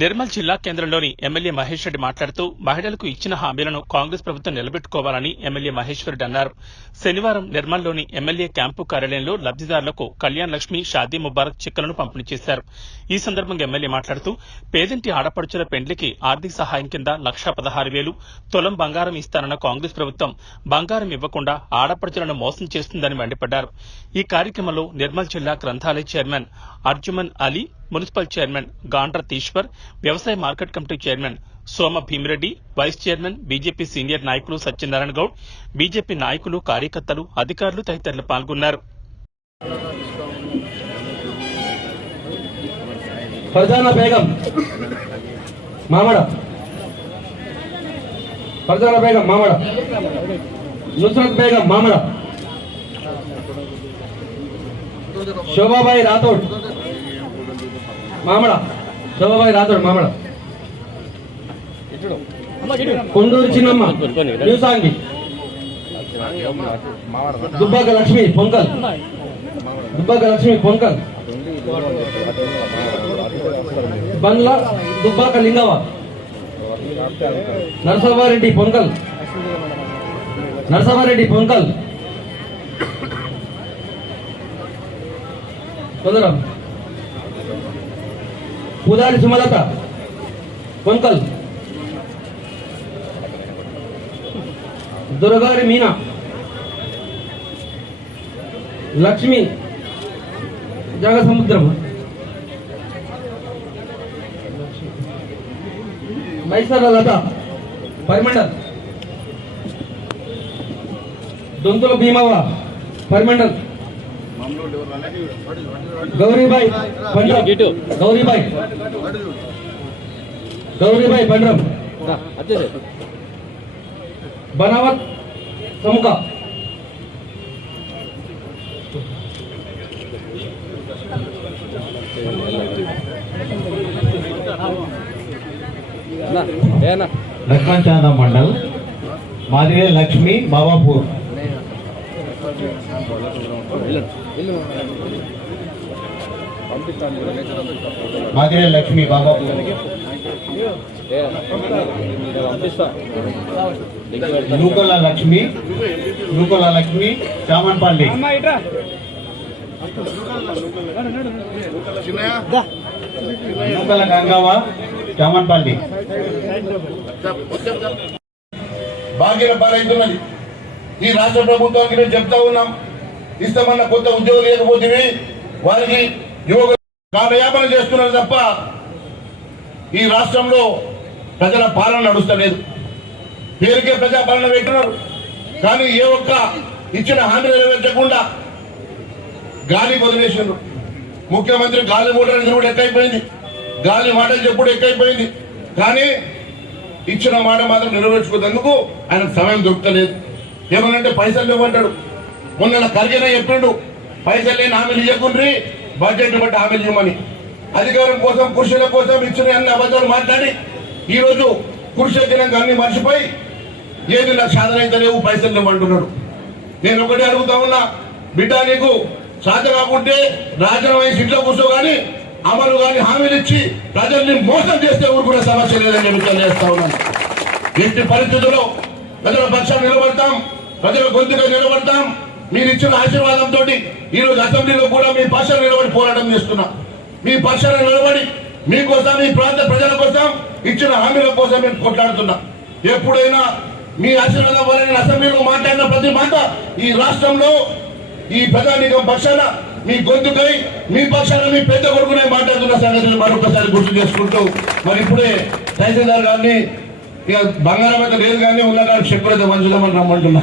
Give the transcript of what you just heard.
నిర్మల్ జిల్లా కేంద్రంలోని ఎమ్మెల్యే మహేష్ రెడ్డి మాట్లాడుతూ మహిళలకు ఇచ్చిన హామీలను కాంగ్రెస్ ప్రభుత్వం నిలబెట్టుకోవాలని ఎమ్మెల్యే మహేష్ అన్నారు. శనివారం నిర్మల్లోని ఎమ్మెల్యే క్యాంపు కార్యాలయంలో లబ్దిదారులకు కళ్యాణ్ లక్ష్మి షాదీ ముబారక్ చెక్కులను పంపిణీ చేశారు. ఈ సందర్భంగా ఎమ్మెల్యే మాట్లాడుతూ పేదింటి ఆడపడుచుల పెండ్లికి ఆర్థిక సహాయం కింద లక్షా పదహారు వేలు తులం బంగారం ఇస్తానన్న కాంగ్రెస్ ప్రభుత్వం బంగారం ఇవ్వకుండా ఆడపడుచులను మోసం చేస్తుందని మండిపడ్డారు. ఈ కార్యక్రమంలో నిర్మల్ జిల్లా గ్రంథాలయ chairman Arjuman Ali municipal chairman Gandra Tishwar వ్యవసాయ market committee chairman Soma Bhimireddy vice chairman BJP senior నాయకులు సత్యనారాయణ గౌడ్ బీజేపీ నాయకులు కార్యకర్తలు అధికారులు తదితరులు పాల్గొన్నారు. ఫర్జానా బేగం. మామడ. ఫర్జానా బేగం మామడ. నుస్రత్ బేగం మామడ. శోభాబాయి రాథోడ్. మామడ శోభాబాయి రాథోడ్ మామడ. కొండూరు చిన్నమ్మ న్యూసాంగి దుబ్బాక లక్ష్మి పొంకల్. దుబ్బాక లక్ష్మి పొంకల్. బండ్ల దుబ్బాక లింగవ నరసవారెడ్డి పొంకల్. నరసవారెడ్డి పొంకల్. కుదరం పూదారి సుమలత. కొంకల్. దుర్గారి మీనా. లక్ష్మి. జగసముద్రం. మైసర లత. పరిమండల్. దొంతుల భీమవ పరిమండల్. గౌరీబాయ్ పండ్రం. గౌరీబాయ్. గౌరీబాయ్ పండ్రం. బనావత్ సముఖ. లక్ష్మణచాంద మండల్ మాదిరే లక్ష్మి బాబాపూర్. మాదిరే లక్ష్మి బాబా. నూకొల లక్ష్మి నూకొల లక్ష్మి చామన్పల్లి నూకల గంగవ్వ చామన్పల్లి భాగ్యన పాలవుతున్నది ఈ రాష్ట్ర ప్రభుత్వానికి నేను చెప్తా ఉన్నాం. ఇస్తామన్న కొత్త ఉద్యోగులు లేకపోతే వారికి యువకులు కాలయాపన చేస్తున్నారు తప్ప ఈ రాష్ట్రంలో ప్రజల పాలన నడుస్తలేదు. పేరుకే ప్రజాపాలన పెట్టినారు. కానీ ఏ ఒక్క ఇచ్చిన హామీ నెరవేర్చకుండా గాలి వదిలేసారు ముఖ్యమంత్రి గాలి మూటలు కూడా ఎక్కైపోయింది. గాలి మాటలు చెప్పుడు ఎక్కైపోయింది. కానీ ఇచ్చిన మాట మాత్రం నెరవేర్చుకునేందుకు ఆయన సమయం దొరకలేదు ఏమనంటే పైసలు ఇవ్వమంటాడు మొన్న కరిగిన చెప్పిండు పైసలు లేని హామీలు ఇవ్వకుండ్రి బడ్జెట్ బట్టి హామీలు ఇవ్వమని అధికారం కోసం పురుషుల కోసం ఇచ్చిన అన్ని అబద్ధాలు మాట్లాడి ఈరోజు పురుష దినంగా అన్ని మర్చిపోయి ఏది నాకు సాధన అయితే లేవు పైసలు ఇవ్వమంటున్నాడు నేను ఒకటి అడుగుతా ఉన్నా బిడ్డ నీకు సాధ కాకుంటే రాజీనామా సీట్లో కూర్చో కానీ అమలు కానీ హామీలు ఇచ్చి ప్రజల్ని మోసం చేస్తే ఊరుకునే సమస్య లేదని నేను తెలియజేస్తా ఉన్నాను. ఎట్టి పరిస్థితుల్లో ప్రజల పక్షాన్ని నిలబడతాం ప్రజల గొంతుగా నిలబడతాం మీరు ఇచ్చిన ఆశీర్వాదంతో ఈ రోజు అసెంబ్లీలో కూడా మీ పక్షాన్ని నిలబడి పోరాటం చేస్తున్నాం. మీ పక్షాన్ని నిలబడి మీకోసం మీ ప్రాంత ప్రజల కోసం ఇచ్చిన హామీల కోసం మేము కొట్లాడుతున్నాం. ఎప్పుడైనా మీ ఆశీర్వాదం వల్ల నేను అసెంబ్లీలో మాట్లాడిన ప్రతి మాట ఈ రాష్ట్రంలో ఈ ప్రజానీకం పక్షాన మీ గొంతుకై మీ పక్షాన మీ పెద్ద కొడుకునే మాట్లాడుతున్న సంగతిని మరొకసారి గుర్తు చేసుకుంటూ మరి ఇప్పుడే తహసీల్దార్ గారిని ఇక బంగారం అయితే లేదు కానీ ఉన్న కానీ చెక్కులు మంచుదామని రమ్మంటున్నా